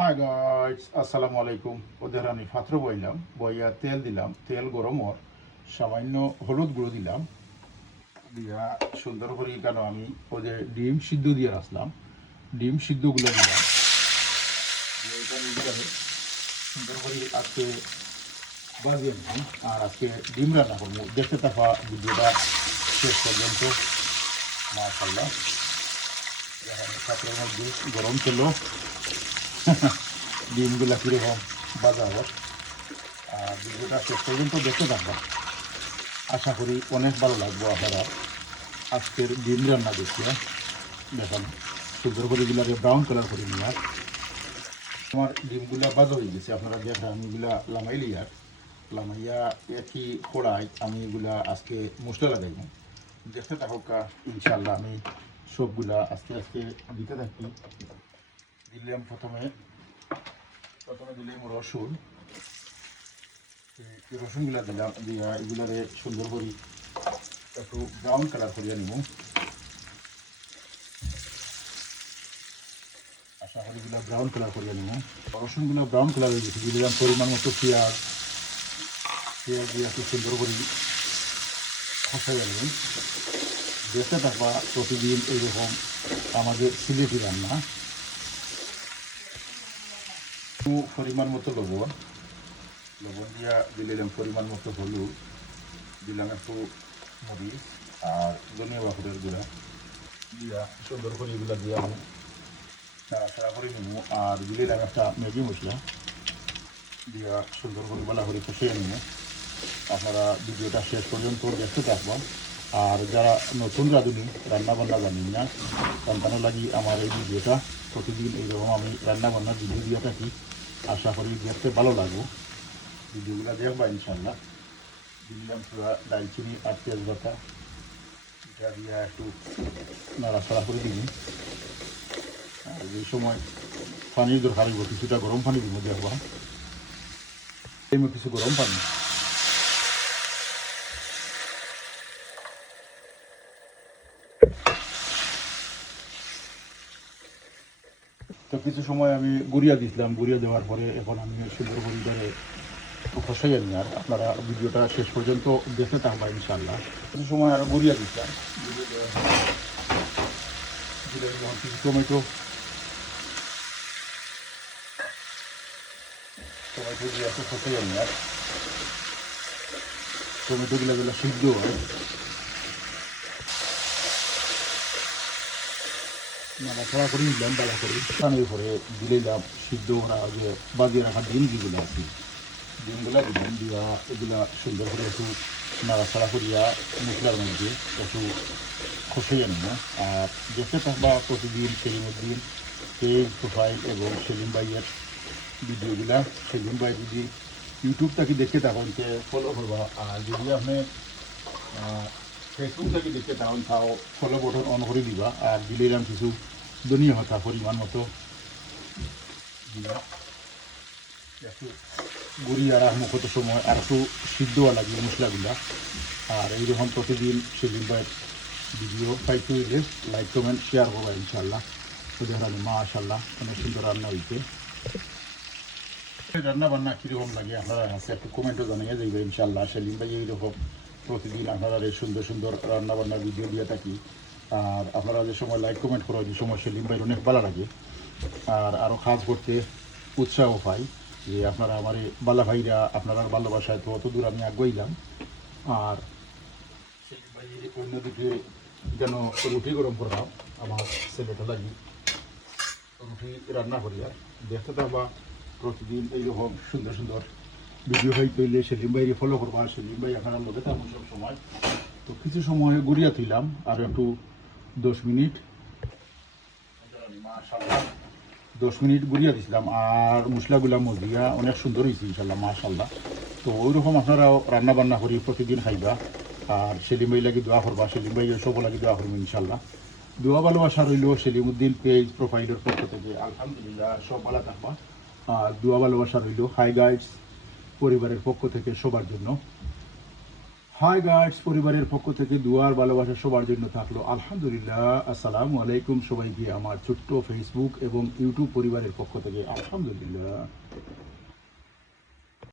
Hi guys, আসসালামু আলাইকুম। ওদের আমি পাত্র বইলাম, বইয়া তেল দিলাম, তেল গরম হওয়ার সামান্য হলুদ গুঁড়ো দিলাম, দিয়া সুন্দর করে কেন আমি ওদের ডিম সিদ্ধ দিয়ে রাখলাম, ডিম সিদ্ধগুলো দিলাম, দিয়ে এটা এগুলো সুন্দর করে আজকে বাজিয়ে নিলাম। আর আজকে ডিম রান্না করবো, দেখতে থাকা ভিডিওটা শেষ পর্যন্ত। মাশাআল্লাহ, পাত্রের মধ্যে গরম তেল ডিমগুলা কীরকম বাজা হোক, আর ভিডিওটা শেষ পর্যন্ত দেখতে থাকবেন। আশা করি অনেক ভালো লাগবে আপনারা আজকের ডিম রান্না দেখতে। দেখেন সুন্দর করে এগুলাকে ব্রাউন কালার করে নিয়ে আমার ডিমগুলা বাজা হয়ে গেছে। আপনারা দেখেন আমি এগুলা লামাইয়া একই খোড়ায় আমি এগুলা আজকে মশলা লাগাইব। দেখতে থাকুক, ইনশাল্লাহ আমি সবগুলা আস্তে আস্তে দিতে থাকি। দিলাম প্রথমে দিলাম রসুনগুলা দিলাম, দিয়া এগুলারে সুন্দর করে একটু ব্রাউন কালার করিয়া নিব। আশা করি এগুলা ব্রাউন কালার করিয়া নিব। রসুনগুলো ব্রাউন কালার হয়ে গেছে, দিলাম পরিমাণ মতো পেঁয়াজ দিয়ে একটু সুন্দর করে খসাইয়া নিব। দেখতে থাকবা প্রতিদিন এইরকম আমাদের সিলেটি রান্না। পরিমাণ মতো লবণ দিয়া দিলাম, পরিমাণ মতো হলুদ দিলাম, একটু মরিচ আর ধনিয়া বাকুরের গুঁড়া দিয়া সুন্দর করে এগুলো দিয়ে আমি নাড়াচাড়া করে নেব। আর দিলাম একটা ম্যাগি মশলা দিয়া সুন্দর করে বলা করে কষিয়ে নেব। আপনারা ভিডিওটা শেষ পর্যন্ত দেখতে থাকবেন। আর যারা নতুন রাঁধুনি রান্নাবান্না জানেন না, সন্তানের লাগি আমার এই ভিডিওটা প্রতিদিন এইরকম আমি রান্নাবান্নার ভিডিও দিয়ে থাকি। আশা করি দেখতে ভালো লাগবে, ভিডিওগুলো দেখবা ইনশাল্লাহ। দিলাম পুরা দালচিনি আর তেজপাতা, এটা দিয়ে একটু নাড়াচাড়া করে দিবি। আর এই সময় পানির দরকার হইব, কিছুটা গরম পানি দিব। দেখবা কিছু গরম পানি তো কিছু সময় আমি গুড়িয়া দিয়েছিলাম। গুড়িয়া দেওয়ার পরে এখন আমি সুন্দর করে ধরে খসাই আনি। আর আপনারা ভিডিওটা শেষ পর্যন্ত দেখতে থাকবা ইনশাল্লাহ। কিছু সময় আরও গুড়িয়া দিচ্ছিলাম, কিছু টমেটো দিয়ে একটু খসাই আনি। আর টমেটোগুলো যেগুলো সিদ্ধ হয় নাড়াচাড়া করে নিলাম ভালো করে। পানির পরে দিলাম সিদ্ধ করা যে বাজিয়ে রাখা ডিম যেগুলো আছে, ডিমগুলা দিলাম, দিয়া এগুলা সুন্দর করে একটু নাড়াচাড়া করিয়া মশলার মধ্যে একটু খসাইয়া নেব। আর দেখতে থাকবা প্রতিদিন সেলিমুদ্দিন পেজ প্রোফাইল এবং সেলিম ভাইয়ের ভিডিওগুলা। সেলিম ভাই যদি ইউটিউব থেকে দেখতে থাকুন সে ফলো করবা, আর যদি আপনি ফেসবুক থেকে দেখতে থাকুন তাও ফলো বটন অন করে দিবা। আর দিলাম কিছু ধনিয়া পাতা পরিমাণ মতো দিবা। একটু গুড়িয়া রাখবো কত সময়, আর একটু সিদ্ধ হওয়া লাগবে মশলাগুলা। আর এইরকম প্রতিদিন সেলিম ভাইয়ের ভিডিও পাইতে হইলে লাইক কমেন্ট শেয়ার করবা ইনশাল্লাহ। তো দেখলাম মাশাআল্লাহ অনেক সুন্দর রান্না হইতে। রান্না বান্না কীরকম লাগে আপনারা আছে একটু কমেন্টও জানিয়ে যাইবে ইনশাল্লাহ। সেলিম ভাই এইরকম প্রতিদিন আপনারা এই সুন্দর সুন্দর রান্না বান্নার ভিডিও দিয়ে থাকি। আর আপনারা যে সময় লাইক কমেন্ট করা যে সময় সেলিম ভাই অনেক ভালো লাগে, আর আরও কাজ করতে উৎসাহ পাই। যে আপনারা আমার এই বালা ভাইরা আপনার ভালোবাসায় তো অত দূর আমি আগুয়াইলাম। আর সেলিম ভাই অন্যদিকে যেন রুটি গরম করলাম আমার ছেলেটা লাগি, রুটি রান্না করি। আর দেখতে থাকবা প্রতিদিন এইরকম সুন্দর সুন্দর ভিডিও হয়ে তৈলে সেলিম ভাইকে ফলো করবা। সেলিম ভাই আপনারা লোকে থাকুন সব সময়। তো কিছু সময় গুড়িয়া তুইলাম আর একটু 10 মিনিট, মাশাআল্লাহ 10 মিনিট গুড়িয়া দিয়েছিলাম। আর মশলাগুলা মজিয়া অনেক সুন্দর হয়েছে ইনশাল্লাহ মাশাআল্লাহ। তো ওইরকম আপনারাও রান্না বান্না করি প্রতিদিন খাইবা। আর সেলিম ভাই লাগি দোয়া করবা, সেলিম ভাই সব লাগি দোয়া করবো ইনশাল্লাহ। দোয়া ভালোবাসা রইল সেলিমুদ্দিন পেজ প্রোফাইলের পক্ষ থেকে। আলহামদুলিল্লাহ সব ভালো থাকবা। আর দোয়া ভালোবাসা রইল হাই গাইডস পরিবারের পক্ষ থেকে সবার জন্য। হাই গাইডস পরিবারের পক্ষ থেকে দুয়ার ভালোবাসা সবার জন্য থাকলো আলহামদুলিল্লাহ। আসসালামু আলাইকুম সবাইকে আমার ছোট্ট ফেসবুক এবং ইউটিউব পরিবারের পক্ষ থেকে আলহামদুলিল্লাহ।